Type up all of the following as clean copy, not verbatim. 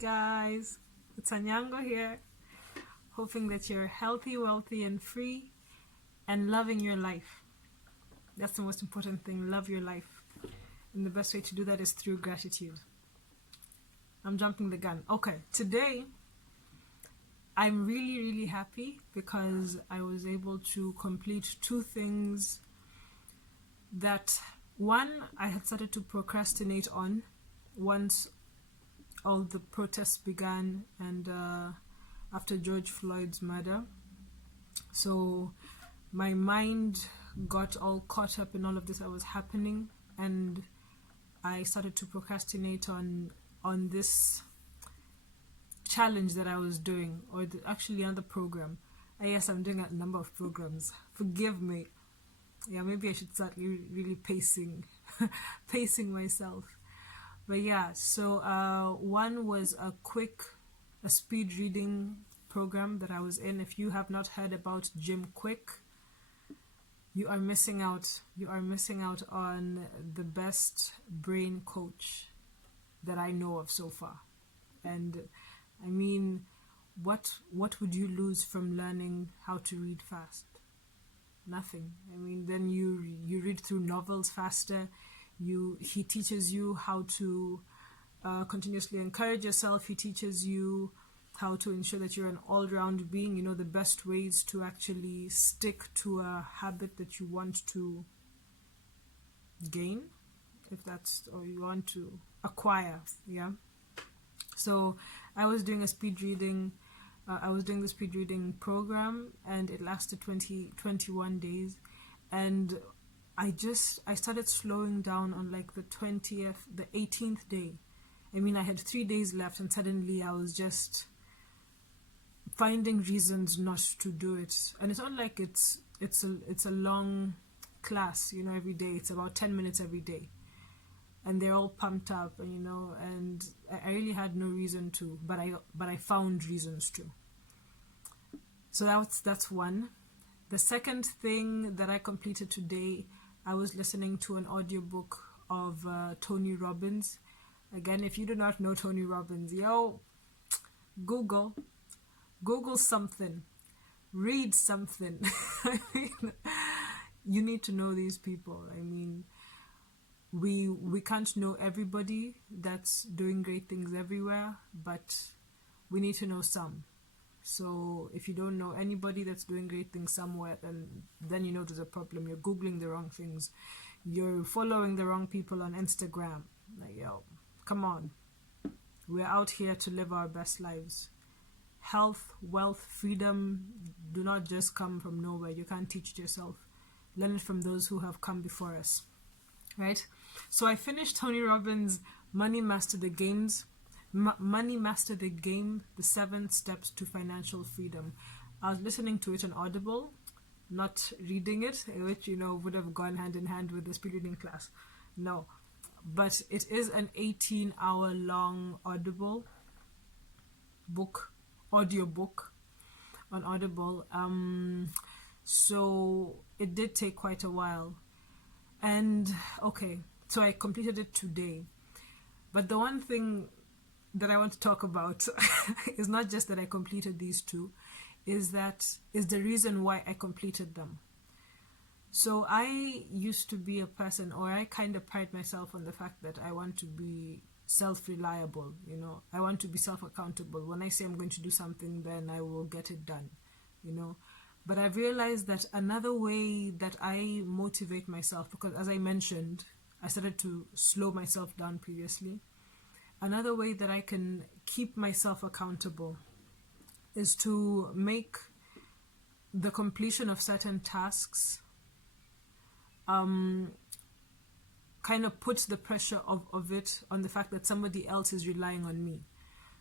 guys, it's Anyango here, hoping that you're healthy, wealthy, and free, and loving your life. That's the most important thing, love your life. And the best way to do that is through gratitude. I'm jumping the gun. Okay, today I'm really happy because I was able to complete two things that, one, I had started to procrastinate on once all the protests began and after George Floyd's murder. So my mind got all caught up in all of this that was happening, and I started to procrastinate on this challenge that I was doing, or actually on the program. Yes, I'm doing a number of programs. Forgive me. Yeah, maybe I should start really pacing myself. But yeah, so one was a speed reading program that I was in. If you have not heard about Jim Quick, you are missing out. You are missing out on the best brain coach that I know of so far. And I mean, what would you lose from learning how to read fast? Nothing. I mean, then you read through novels faster. He teaches you how to continuously encourage yourself. He teaches you how to ensure that you're an all-round being. You know, the best ways to actually stick to a habit that you want to gain, if that's, or you want to acquire. Yeah. So I was doing a speed reading. I was doing the speed reading program, and it lasted 21 days, and I started slowing down on like the 18th day. I mean, I had 3 days left, and suddenly I was just finding reasons not to do it. And it's not like it's a long class, you know, every day. It's about 10 minutes every day, and they're all pumped up, and and I really had no reason to, but I found reasons to. So that's one. The second thing that I completed today, I was listening to an audiobook of Tony Robbins. Again, if you do not know Tony Robbins, Google something, read something. I mean, you need to know these people. I mean, we can't know everybody that's doing great things everywhere, but we need to know some. So if you don't know anybody that's doing great things somewhere, then you know there's a problem. You're Googling the wrong things. You're following the wrong people on Instagram. Like, come on. We're out here to live our best lives. Health, wealth, freedom do not just come from nowhere. You can't teach it yourself. Learn it from those who have come before us. Right? So I finished Tony Robbins' Money Master the Game, the 7 Steps to Financial Freedom. I was listening to it on Audible, not reading it, which, would have gone hand in hand with the speed reading class. No. But it is an 18-hour long Audible audiobook on Audible. So it did take quite a while. And okay, so I completed it today. But the one thing that I want to talk about is not just that I completed these two, is the reason why I completed them. So I used to be a person, or I kind of pride myself on the fact that I want to be self-reliable, I want to be self-accountable. When I say I'm going to do something, then I will get it done, But I've realized that another way that I motivate myself, because as I mentioned, I started to slow myself down previously. Another way that I can keep myself accountable is to make the completion of certain tasks kind of puts the pressure of it on the fact that somebody else is relying on me.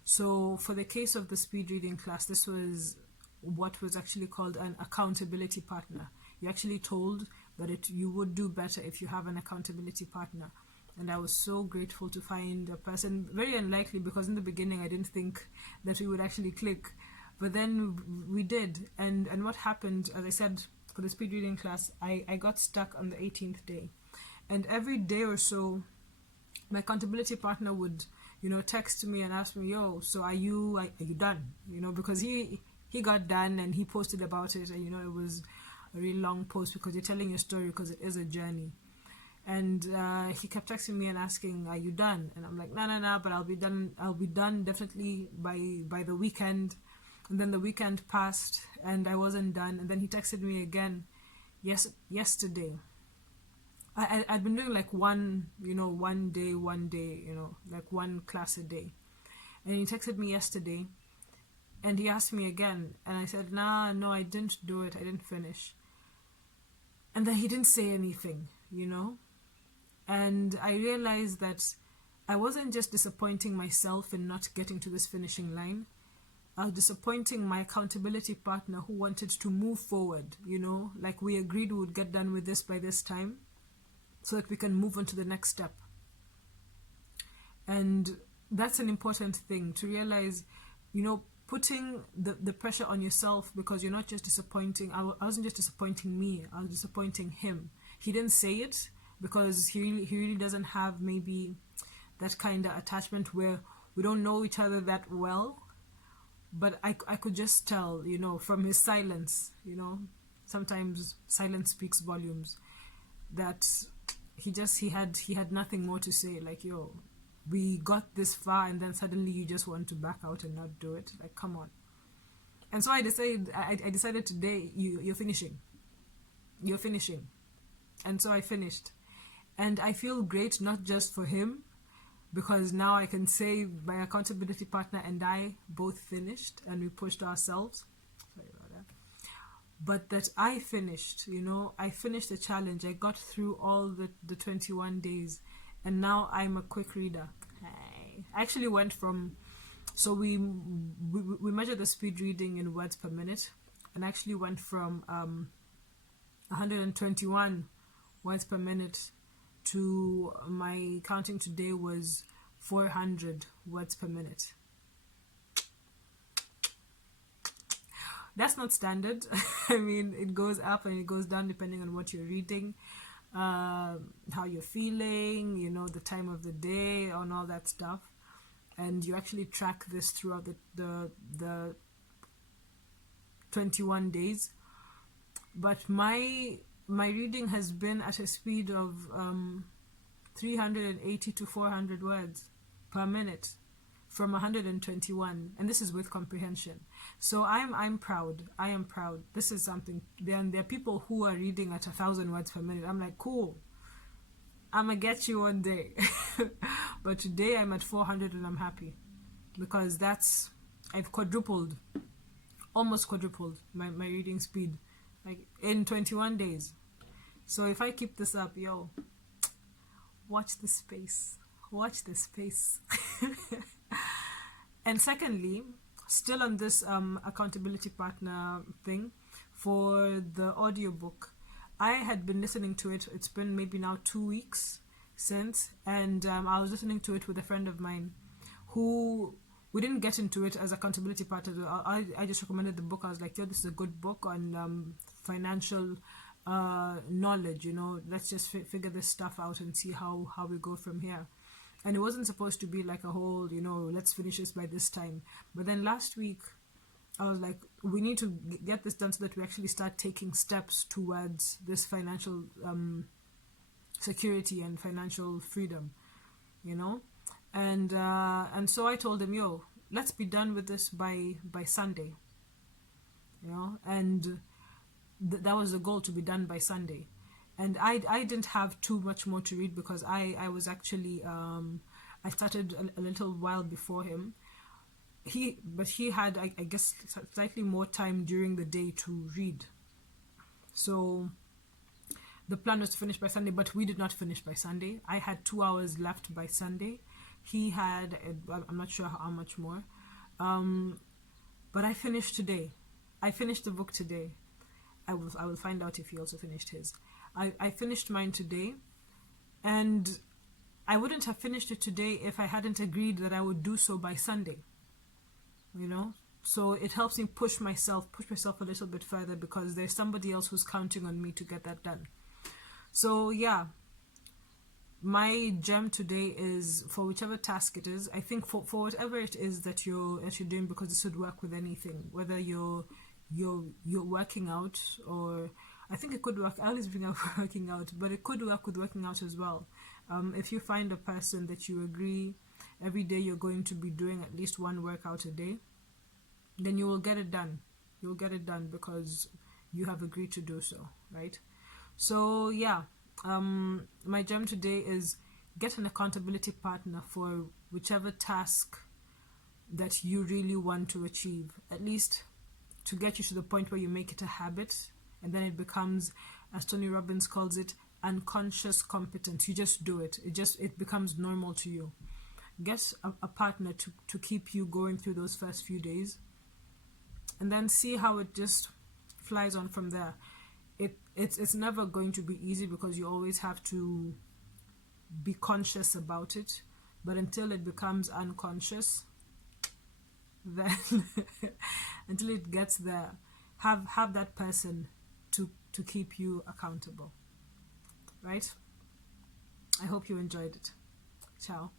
So for the case of the speed reading class, this was what was actually called an accountability partner. You're actually told that you would do better if you have an accountability partner. And I was so grateful to find a person, very unlikely, because in the beginning I didn't think that we would actually click. But then we did. And what happened, as I said, for the speed reading class, I got stuck on the 18th day. And every day or so, my accountability partner would texted me and asked me, yo, so are you done? Because he got done and he posted about it, and it was a really long post because you're telling your story, because it is a journey. And he kept texting me and asking, are you done? And I'm like, no, but I'll be done definitely by the weekend. And then the weekend passed and I wasn't done. And then he texted me again yesterday. I'd been doing like one day, like one class a day. And he texted me yesterday and he asked me again. And I said, no, I didn't do it. I didn't finish. And then he didn't say anything, And I realized that I wasn't just disappointing myself in not getting to this finishing line. I was disappointing my accountability partner who wanted to move forward, like we agreed we would get done with this by this time so that we can move on to the next step. And that's an important thing to realize, putting the pressure on yourself, because you're not just disappointing. I wasn't just disappointing me, I was disappointing him. He didn't say it because he really doesn't have maybe that kind of attachment where we don't know each other that well. But I could just tell, from his silence, sometimes silence speaks volumes, that he had nothing more to say. Like, yo, we got this far and then suddenly you just want to back out and not do it. Like, come on. And so I decided today, you're finishing. And so I finished. And I feel great, not just for him, because now I can say my accountability partner and I both finished and we pushed ourselves. Sorry about that. But that I finished, I finished the challenge. I got through all the 21 days and now I'm a quick reader. I actually went from, so we measure the speed reading in words per minute, and actually went from 121 words per minute to my counting today was 400 words per minute. That's not standard. I mean, it goes up and it goes down depending on what you're reading, how you're feeling, the time of the day, and all that stuff. And you actually track this throughout the 21 days. But my reading has been at a speed of 380 to 400 words per minute from 121, and this is with comprehension. So I'm proud. I am proud. This is something. Then there are people who are reading at 1,000 words per minute. I'm like, cool. I'm gonna get you one day. But today I'm at 400 and I'm happy because I've almost quadrupled my reading speed, like in 21 days. So if I keep this up, yo, watch the space. And secondly, still on this accountability partner thing, for the audiobook, I had been listening to it. It's been maybe now 2 weeks since, and I was listening to it with a friend of mine who, we didn't get into it as accountability partner. I just recommended the book. I was like, yo, this is a good book on financial knowledge, let's just figure this stuff out and see how we go from here. And it wasn't supposed to be like a whole, let's finish this by this time. But then last week I was like, we need to get this done so that we actually start taking steps towards this financial security and financial freedom, and so I told him, yo, let's be done with this by Sunday, and that was the goal, to be done by Sunday. And I didn't have too much more to read because I was actually I started a little while before him. But he had I guess slightly more time during the day to read. So the plan was to finish by Sunday, but we did not finish by Sunday. I had 2 hours left by Sunday. He had, I'm not sure how much more, but I finished today. I finished the book today. I will find out if he also finished his. I finished mine today, and I wouldn't have finished it today if I hadn't agreed that I would do so by Sunday. So it helps me push myself a little bit further because there's somebody else who's counting on me to get that done. So yeah, my gem today is, for whichever task it is, I think for whatever it is that you're doing, because this would work with anything, whether you're working out, or I think it could work. I always bring up working out, but it could work with working out as well. If you find a person that you agree every day you're going to be doing at least one workout a day, then you will get it done. You'll get it done because you have agreed to do so, right? So yeah, my gem today is get an accountability partner for whichever task that you really want to achieve, at least to get you to the point where you make it a habit, and then it becomes, as Tony Robbins calls it, unconscious competence. You just do it. It becomes normal to you. Get a partner to keep you going through those first few days, and then see how it just flies on from there. It's never going to be easy because you always have to be conscious about it, but until it becomes unconscious, then until it gets there, have that person to keep you accountable, right? I hope you enjoyed it. Ciao.